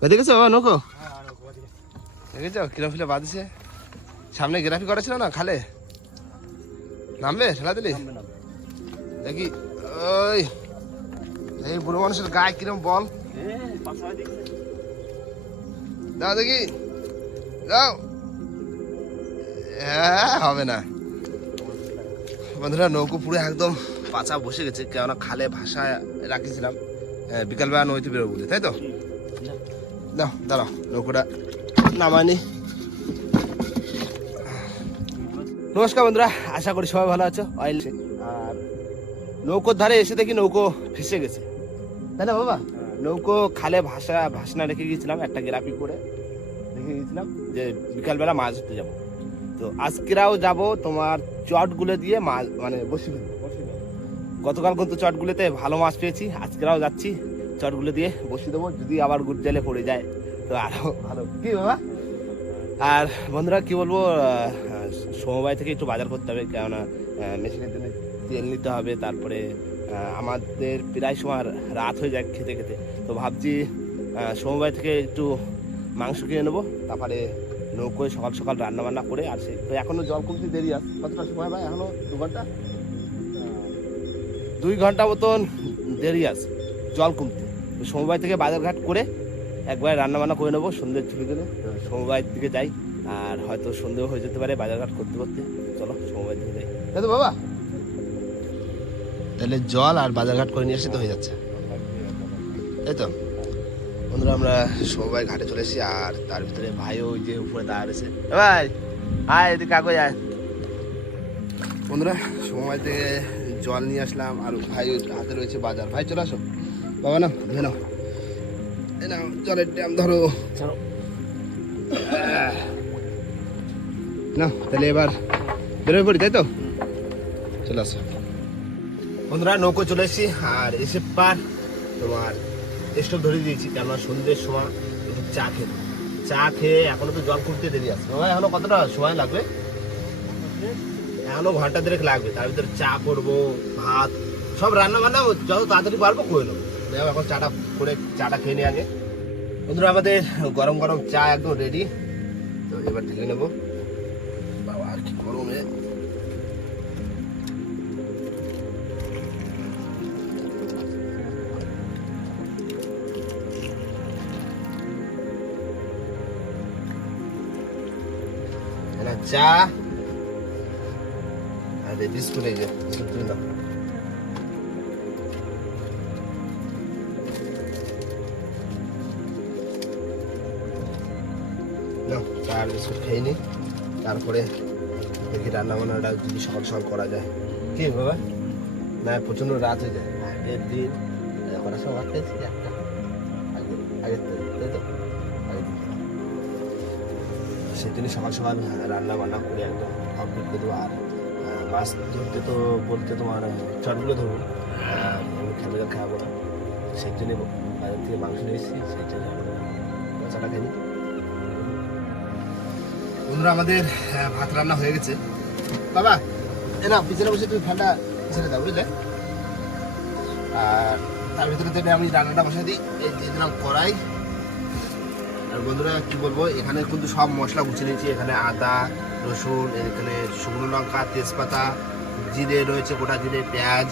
বেঁধে গেছে বাবা নৌকো? দেখেছো কিরম ফিলে বাঁধছে? সামনে গ্রাফি করা ছিল না খালে, নামবে ঠেলা দিলি দেখি। ওই এই বুড়ো মানুষের গায়ে কিরম বল, দাও দেখি, দাও। হ্যাঁ হবে না বন্ধুরা, নৌকো পুরো একদম পাচা বসে গেছে, কেননা খালে ভাষা রাখিছিলাম বিকালবেলা নইতে বেরোবো বলে, তাই তো? দাও দাঁড়াও, নৌকোটা নামায়নি। নমস্কার বন্ধুরা, আশা করি সবাই ভালো আছো। অয়েল আর নৌকোর ধারে এসে দেখি নৌকো ফেসে গেছে, তাই না বাবা? নৌকো খালে ভাসনা রেখে গিয়েছিলাম, একটা গ্রাফি করে রেখে গিয়েছিলাম যে বিকালবেলা মাছ ধরতে যাবো। তো আজকেরাও যাব তোমার চটগুলো দিয়ে মাছ মানে বসি ফেলবো। গতকাল কিন্তু চটগুলোতে ভালো মাছ পেয়েছি, আজকেরাও যাচ্ছি চটগুলো দিয়ে বসিয়ে দেবো। যদি আবার গুড জালে পড়ে যায় তো আরো ভালো, কি বাবা? আর বন্ধুরা কি বলবো, সমবায় থেকে একটু বাজার করতে হবে, কেননা মেশিনের জন্য তেল নিতে হবে। তারপরে আমাদের প্রায় সময় রাত হয়ে যায় খেতে খেতে, তো ভাবছি সমবায় থেকে একটু মাংস কিনে নেবো, তারপরে নৌকোয় সকাল সকাল রান্না বান্না করে। আর সে তো এখনো জল কমতে দেরি আছে, কতটা সময় ভাই? এখনো 2 ঘন্টা মতন দেরি আছে জল কমতে। সমবায় থেকে বাজারঘাট করে একবার রান্না বান্না করে নেবো, সন্ধ্যের ছুটি দিলে সমবায়ের দিকে যাই। আর হয়তো সন্ধ্যেও হয়ে যেতে পারে বাজারঘাট করতে করতে। চলো সমবায়ের দিকে যাই, তাই তো বাবা? তাহলে জল আর বাজারঘাট করে নিয়ে আসলে তো হয়ে যাচ্ছে, তাই তো? বন্ধুরা আমরা সমবায় ঘাটে চলে এসেছি, আর তার ভিতরে ভাইও ওই যে উপরে দাঁড়িয়েছে। ভাই আয় এদিকে, কাগজ আয়। বন্ধুরা সমবায় থেকে জল নিয়ে আসলাম, আর ভাই হাতে রয়েছে বাজার। ভাই চলে আসো বাবা, না ধুয়ে নাও, এই নাও জলের ড্যাম ধরো। না তাহলে এবার বেরোয় পড়ি, তাই তো? চলে আসো বন্ধুরা, নৌকো চলে এসেছি, আর এসে পার তোমার স্টোভ ধরে দিয়েছি, কেননা সন্ধ্যের সময় একটু চা খেয়ে এখনো তো জল করতে দেরি আছে। বাবা এখনো কতটা সময় লাগবে? এখনো ঘন্টা দেড়েক লাগবে। তার ভিতরে চা করবো, ভাত, সব রান্না বান্না যত তাড়াতাড়ি পারবো করে নেবো। এখন চাটা খেয়ে নিই আগে। বন্ধুরা আমাদের গরম গরম চা একদম রেডি, তো এবার ঢেলে নেবো। বাবা কি গরমে! চা আর বিস্কুট, এই যে বিস্কুট তুলে নাও। চা আর বিস্কুট খেয়ে নি, তারপরে দেখি রান্না বান্নাটা যদি সকাল সকাল করা যায়। কি বাবা? না প্রচন্ড রাত হয়ে যায়, আগের দিন করার সময় খেয়েছি একটা আগের তাই তো, সেই জন্য সকাল সকাল রান্না বান্না করে একদম কমপ্লিট করে দেবো। আর মাছ ধরতে তো বলতে তোমার চটগুলো ধরুন, খেতে খাওয়াবো না, সেই জন্য বাজার থেকে মাংস নিয়ে এসেছি, সেই জন্য চাটা খাই। বন্ধুরা আমাদের ভাত রান্না হয়ে গেছে। বাবা এ না পিছনে বসে তুমি ঠান্ডা ছেড়ে দাও, বুঝলে? আর তার ভিতরে থেকে আমি রান্নাটা বসে দিই। এই দিয়ে দিলাম কড়াই। আর বন্ধুরা কি বলবো, এখানে কিন্তু সব মশলা গুছিয়ে নিয়েছি। এখানে আদা রসুন, এখানে শুকনো লঙ্কা, তেজপাতা, জিরে রয়েছে, গোটা জিরে, পেঁয়াজ।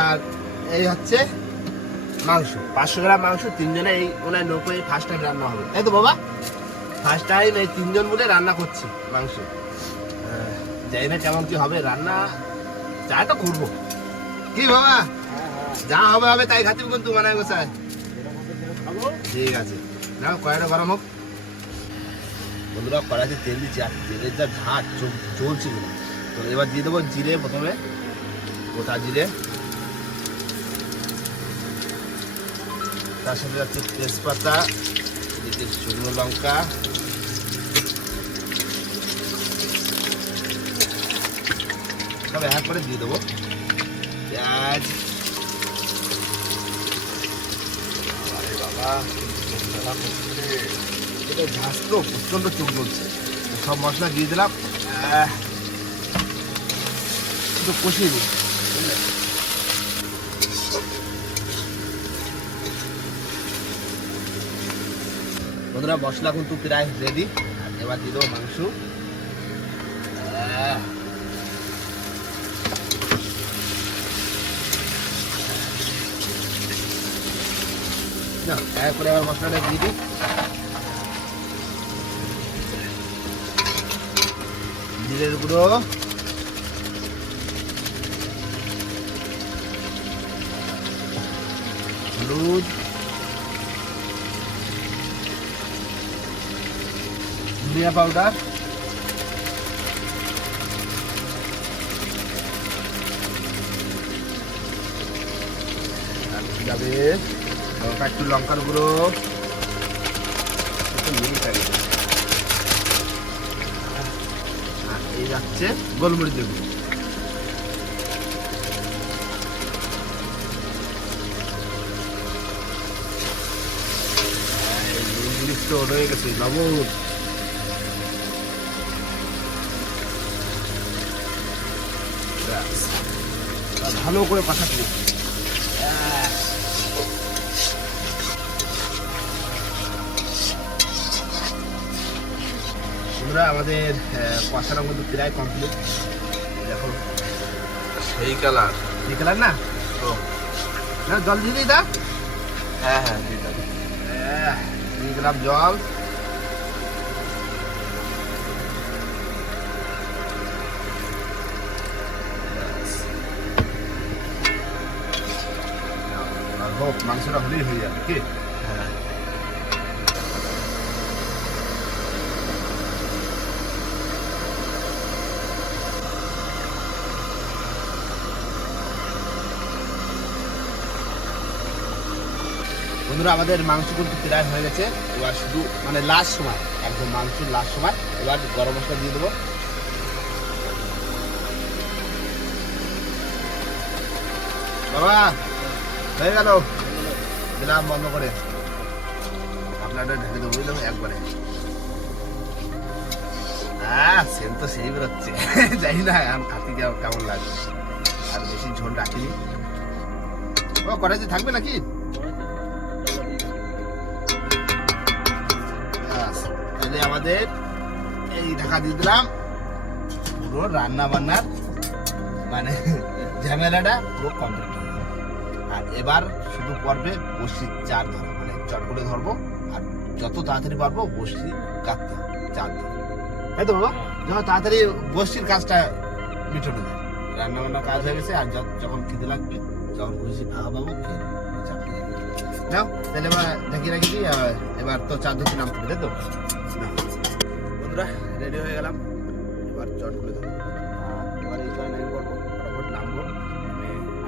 আর এই হচ্ছে মাংস, 500 গ্রাম মাংস। 3 জনে এই ওনার নৌকোয় ফার্স্ট টাইম রান্না হবে, তাই তো বাবা? ফার্স্ট টাইম এই 3 জন বলে রান্না করছি মাংস। জানি না কেমন কি হবে রান্না, যা তো করবো। কি বাবা? যা হবে হবে তাই খাতিব, কিন্তু মানায় গোছায়। ঠিক আছে, না কড়াইটা গরম হোক। বন্ধুরা কড়াইতে তেল দিচ্ছি, আর তেলের যা ঝাঁট চলছিল। তো এবার দিয়ে দেবো জিরে, প্রথমে গোটা জিরে, তার সাথে যাচ্ছে তেজপাতা, এদিকে শুকনো লঙ্কা, সব এক করে দিয়ে দেবো পেঁয়াজ। বাবা এটা ঝাঁসলো, প্রচন্ড চোখ জ্বলছে। সব মশলা দিয়ে দিলাম, একটু কষিয়ে দিই, বুঝলে? বন্ধুরা মশলা কিন্তু প্রায় রেডি। এবার দিয়ে দেবো মাংস। করে এবার মশলাটা দিয়ে দিই। জিরের গুঁড়ো, হলুদ, ধনিয়া পাউডার, যাবে একটু লঙ্কার গুঁড়ো, আর এই যাচ্ছে গোলমরিচের গুঁড়ো। তো রয়ে গেছে লবণ, ভালো করে কষাতে। আমরা আমাদের কষানো কিন্তু প্রায় কমপ্লিট। দেখো সেই কালার, এই কালার না তো জল দিয়ে দিই দা। হ্যাঁ হ্যাঁ দিয়ে দিলাম জল। হোক মাংসটা হলেই হয়ে যাবে কি। হ্যাঁ বন্ধুরা আমাদের মাংস কিন্তু প্রায় হয়ে গেছে। এবার শুধু মানে লাস্ট সময়, একদম মাংসের লাস্ট সময় এবার গরম মশলা দিয়ে দেবো। বাবা হয়ে গেল, দিলাম বন্ধ করে। আপনারটা ঢেকে দেবো, বুঝলাম একবারে। সেন তো সেই বেরোচ্ছে। জানি না এখন খাতি কেমন লাগছে। আর বেশি ঝোল রাখিনি। ও কড়াইতে থাকবে নাকি? তাহলে আমাদের এই ঢাকা দিয়ে দিলাম। পুরো রান্না বান্নার মানে ঝামেলাটা পুরো কমপ্লিট হয়ে গেল। আর এবার শুধু পর্বে বসি চার ধরো, মানে চট করে ধরবো। আর যত তাড়াতাড়ি পারবো বসি কাটতে চার ধরো, তাই তো বাবা? যত তাড়াতাড়ি বসির কাজটা মিটানো যায়। রান্না বান্নার কাজ হয়ে গেছে। আর যখন খিদে লাগবে, যখন খুশি ফাঁকা পাবো খেয়ে নাও। তাহলে এবার ঢাকি রাখি দিই। এবার তো চার ধরতে নামতে হবে, তাই তো? বন্ধুরা রেডি হয়ে গেলাম। এবার চট করে দেবো। এবার এই জয় নাই করবো, ফটাফট নামবো।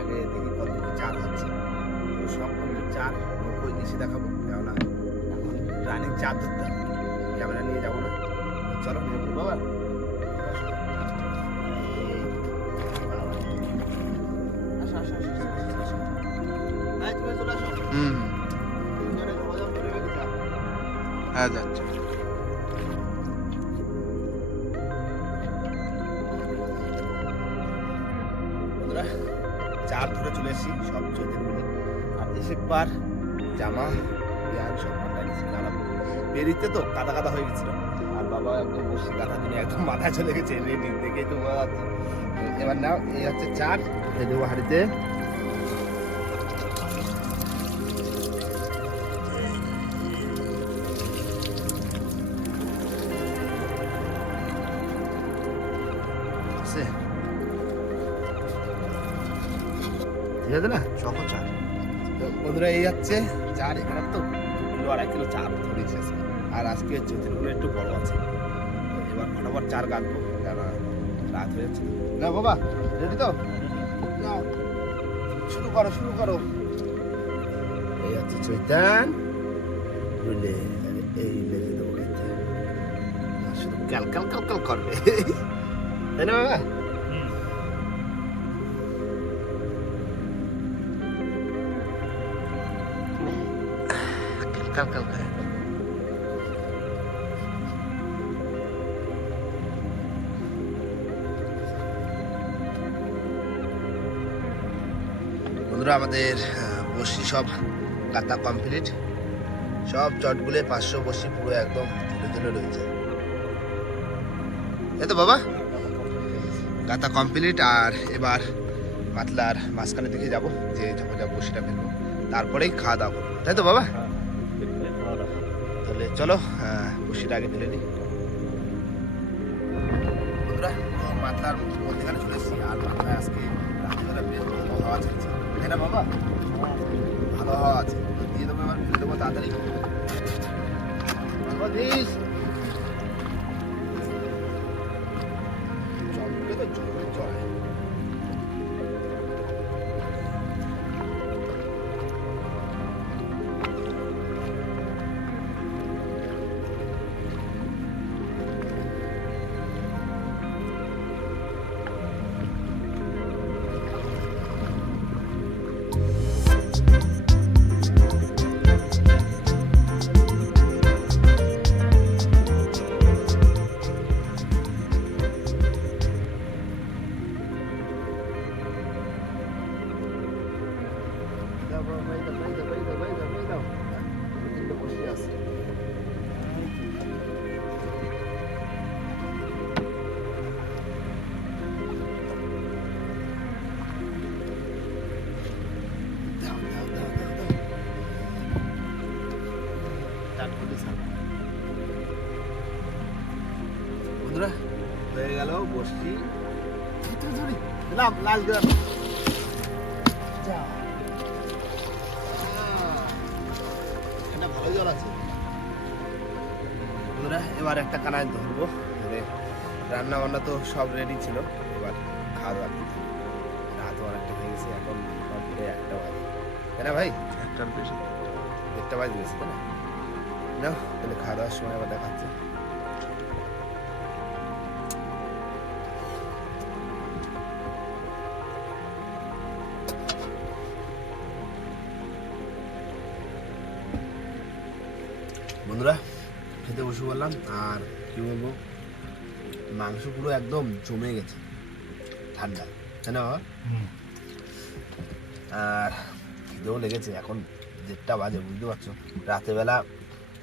আগে দেখি কত চার হচ্ছে। সব কিন্তু চার নব্বই এসে দেখাবো, কেননা এখন রানিং চার ধরতে হবে। ক্যামেরা নিয়ে যাবো না, চলো নিয়ে পড়বো। আবার হ্যাঁ যাচ্ছে। চার ধরে চলে এসেছি সব চৈতের মিলে। আর এসে বার জামা প্যান্ট সব পাল্টা গেছি, কারণ বেরিতে তো কাদা কাদা হয়ে গেছিল। আর বাবা একদম বসে গাঁথা দিনে একদম মাথায় চলে গেছে রেডি, দেখেই তো বোঝা যাচ্ছে। এবার নাও, এই হচ্ছে চার, এই দেবো হাঁড়িতে। ঠিক আছে না? চকো চার। তো বন্ধুরা এই যাচ্ছে চার। এখানে তো 2.5 কিলো চার ধরে এসেছে। আর আজকে চৈতিরগুলো একটু বড় আছে। এবার ফটাফট চার কাটবো, কেন রাত হয়ে যাচ্ছে। না বাবা রেডি তো? নাও শুরু করো, শুরু করো। এই হচ্ছে চৈতান, বুঝলে? এই লেগে দেবো, শুধু ক্যাল ক্যাল ক্যাল ক্যাল করবে, তাই না বাবা? কাল কাল খায়। বন্ধুরা আমাদের বসি সব গাতা কমপ্লিট, সব চটগুলো 500 বসি পুরো একদম ঝুলে ঝুলে রয়েছে। এই তো বাবা গাতা কমপ্লিট। আর এবার পাতলার মাঝখানের দিকে যাব, যে যখন যাব বসিটা ফেলবো, তারপরেই খাওয়া দাওয়া করবো, তাই তো বাবা? তাহলে চলো বসিটা আগে ফেলে নিই। বন্ধুরা পাতলার মধ্যেখানে চলে এসেছি, আর পাতলায় আজকে রাত্রিবেলা বেশ ভালো হাওয়া চলছে, তাই না বাবা? ভালো হাওয়া আছে, দিয়ে দেবো, এবার ফেলে দেবো তাড়াতাড়ি। জলগুলো তো জল জল। বন্ধুরা হয়ে গেল বসছি, দিলাম লাল দিলাম। এটা ভালো জল আছে বন্ধুরা। এবার একটা কানায় ধরবো, ধরে রান্না বান্না তো সব রেডি ছিল, এবার খাওয়া দাওয়া করবো। রাত অনেকটা হয়ে গেছে, এখন প্রায় 1টা বাজে, তাই না ভাই? 1টার বেশি, 1টা বাজে গেছে, তাই না? না তাহলে খাওয়া দাওয়ার সময় আবার দেখাচ্ছে। বন্ধুরা খেতে বসে বললাম, আর কি বলবো, মাংস পুরো একদম জমে গেছে ঠান্ডা, তাই না বাবা? আর খিদেও লেগেছে, এখন 1টা বাজে, বুঝতে পারছো? রাতের বেলা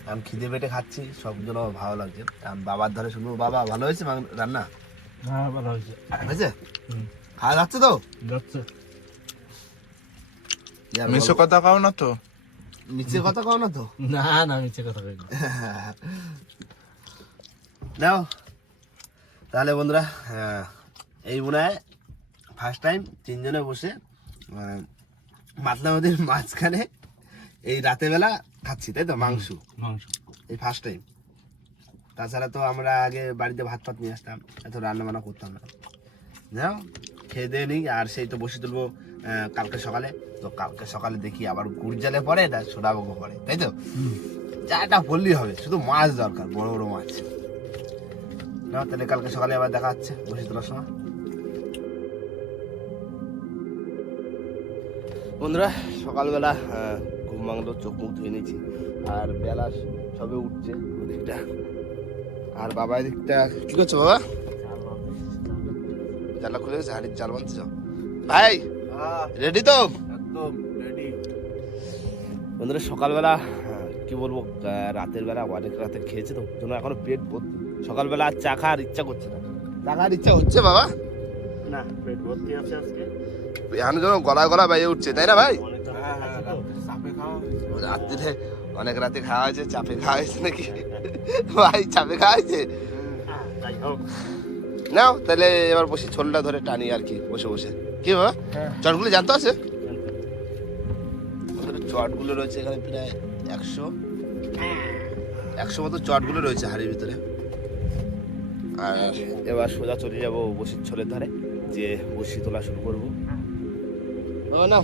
আমি খিদে পেটে খাচ্ছি, সব জন্য আমার ভালো লাগছে। আমি বাবার ধরে শুনবো, বাবা ভালো হয়েছে রান্না? হ্যাঁ ভালো হয়েছে। হয়েছে? খাওয়া যাচ্ছে তো? যাচ্ছে। মিশো কথা কাও না তো? নিচে কথা কও না তো? না না মিছে কথা কই না। নাও তাহলে বন্ধুরা, এই মনে হয় ফার্স্ট টাইম 3 জনে বসে মাতলা নদীর মাঝখানে এই রাতের বেলা খাচ্ছি, তাই তো? মাংস মাংস এই ফার্স্ট টাইম। তাছাড়া তো আমরা আগে বাড়িতে ভাত ফাত নিয়ে আসতাম, এত রান্না বান্না করতাম না। যাও খেয়ে দিয়ে নিই, আর সেই তো বসে তুলবো কালকে সকালে। তো কালকে সকালে দেখি আবার গুড় জালে পড়ে, না সোডা বকো পড়ে, তাই তো? যাটা বললেই হবে, শুধু মাছ দরকার, বড় বড় মাছ। না তাহলে কালকে সকালে আবার দেখা হচ্ছে বসে তোলার সময়। বন্ধুরা সকালবেলা ঘুম ভাঙলো, চোখ মুখ ধুয়ে নিয়েছি, আর বেলা সবে উঠছে ওদিকটা। আর বাবা এদিকটা কি করছো বাবা? জানলা খুলে গেছে, হাড়ির চাল বানতেছ ভাই? রেডি তো? একদম রেডি। বন্ধুরা সকালবেলা কি বলবো, রাতের বেলা অনেক রাতে খেয়েছে তো, জন্য এখনো পেট ভর্তি। সকালবেলা আর চা খাওয়ার ইচ্ছা করছে না। চা খাওয়ার ইচ্ছা হচ্ছে বাবা? না পেট ভর্তি আছে আজকে। এখন যেন গলা গলা বাইরে উঠছে, তাই না ভাই? অনেক চাপে খাও। রাত্রিতে অনেক রাতে খাওয়া হয়েছে, চাপে খাওয়া হয়েছে নাকি ভাই? চাপে খাওয়া হয়েছে? তাই হোক। নাও তাহলে এবার বসি, ছোলটা ধরে টানি আর কি বসে বসে। কি বাবা চটগুলো জানতো আছে? চটগুলো রয়েছে এখানে প্রায় 100 মতো চটগুলো রয়েছে হাড়ির ভিতরে। আর এবার সোজা চলে যাবো বসির ছোলের ধারে, যে বসি তোলা শুরু করবো। নাও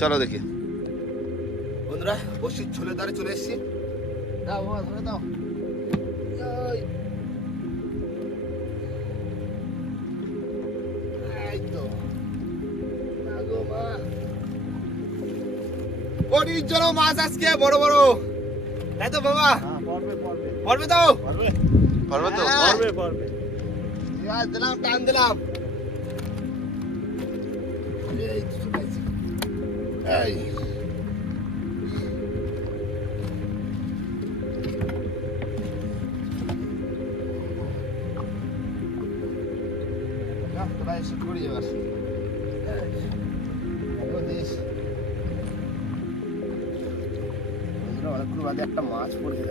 চলো দেখি। বন্ধুরা বসির ছোলের ধারে চলে এসেছি। দাও বাবা ধরে দাও। এই তো আগো মা, বড়ির জন্য মাছ আজকে বড় বড়, তাই তো বাবা? পড়বে পড়বে পড়বে তো? পড়বে পড়বে তো? পড়বে পড়বে। দিলাম টান দিলাম। এই তো চলে আসছে। এই শুট করি এবার হ্যালো দেশ বন্ধুরা অনেকক্ষণ বাদে একটা মাছ পড়ে গেল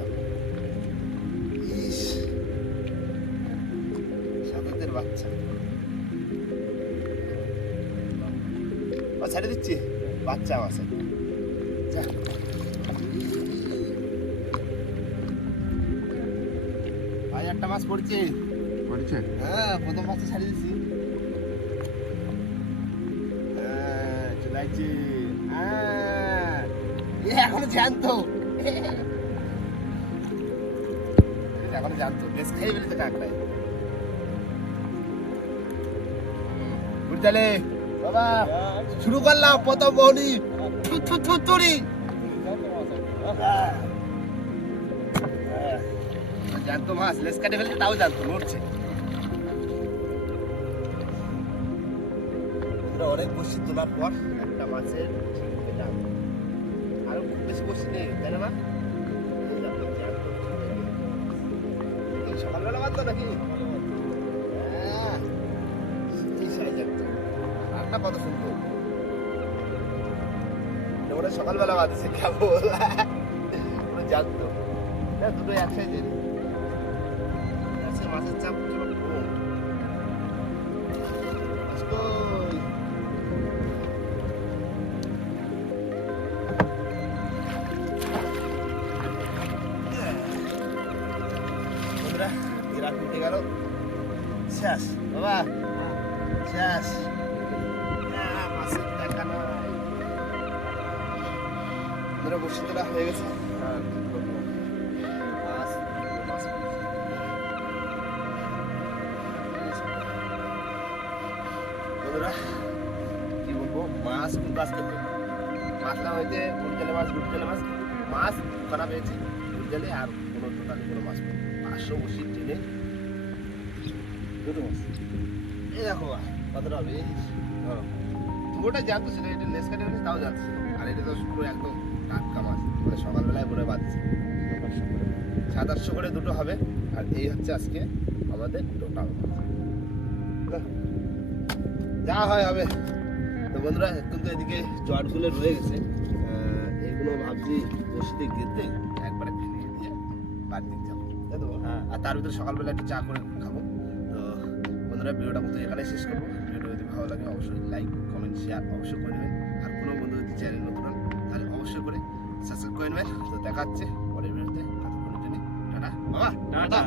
ইস সাঁতারের বাচ্চা ছেড়ে দিচ্ছি বাচ্চা মাছ যা ভাই একটা মাছ পড়ছে পড়েছে? হ্যাঁ প্রথম মাছটা ছাড়িয়ে দিচ্ছি হ্যাঁ চলে আসছি হ্যাঁ এখনো জ্যান্ত এখনো জ্যান্ত বেশ খেয়ে ফেলেছে কাঁকড়ায় বুঝলে বাবা শুরু করলাম প্রথম বহনি থুরি জানতো মাছ লেস কাটে ফেলছে তাও জানতো লড়ছে অনেক বসি তোলার পর একটা মাছের এটা আরো খুব বেশি বসি নেই তাই না সকালবেলা বাঁধতো নাকি হ্যাঁ রান্না কত সুন্দর ওরা সকালবেলা বাঁধছে খাবো ওরা জানতো হ্যাঁ দুটো এক সাইজের মাছের চাপ কম বন্ধুরা বিরাট উঠে গেল শেষ বাবা শেষ মাছের দেখা নাই বন্ধুরা বসে তোলা হয়ে গেছে বন্ধুরা কি বলবো মাছ কিন্তু আজকে মাছ না হইতে গুড়জালে মাছ মাছ খারাপ হয়েছে গুড়জালে আর কোনো টোটালি কোনো মাছ 500 বসি ট্রেনে দুটো মাছ এই দেখো কতটা হবে ধরো দুটোটা জানতো সেটা এটা লেস কাটে ফেলেছে তাও জানতো আর এটা তো পুরো একদম টাটকা মাছ মানে সকালবেলায় ভরে বাঁধছে 700-800 করে দুটো হবে আর এই হচ্ছে আজকে আমাদের টোটাল যা হয় হবে তো বন্ধুরা কিন্তু এদিকে জটগুলো রয়ে গেছে এইগুলো ভাবছি বসিতে গেতে একবারে ফেলে দিয়ে বাড়িতে যাবো তাই তো আর তার ভিতরে সকালবেলা একটু চা করে খাবো তো বন্ধুরা ভিডিওটা মতো এখানে শেষ করবো ভিডিওটা যদি ভালো লাগে অবশ্যই লাইক কমেন্ট শেয়ার অবশ্যই করে নেবেন আর কোনো বন্ধু যদি চ্যানেল নতুন হন তাহলে অবশ্যই করে সাবস্ক্রাইব করে নেবেন তো দেখা হচ্ছে পরের ভিডিওতে টাটা বাবা টাটা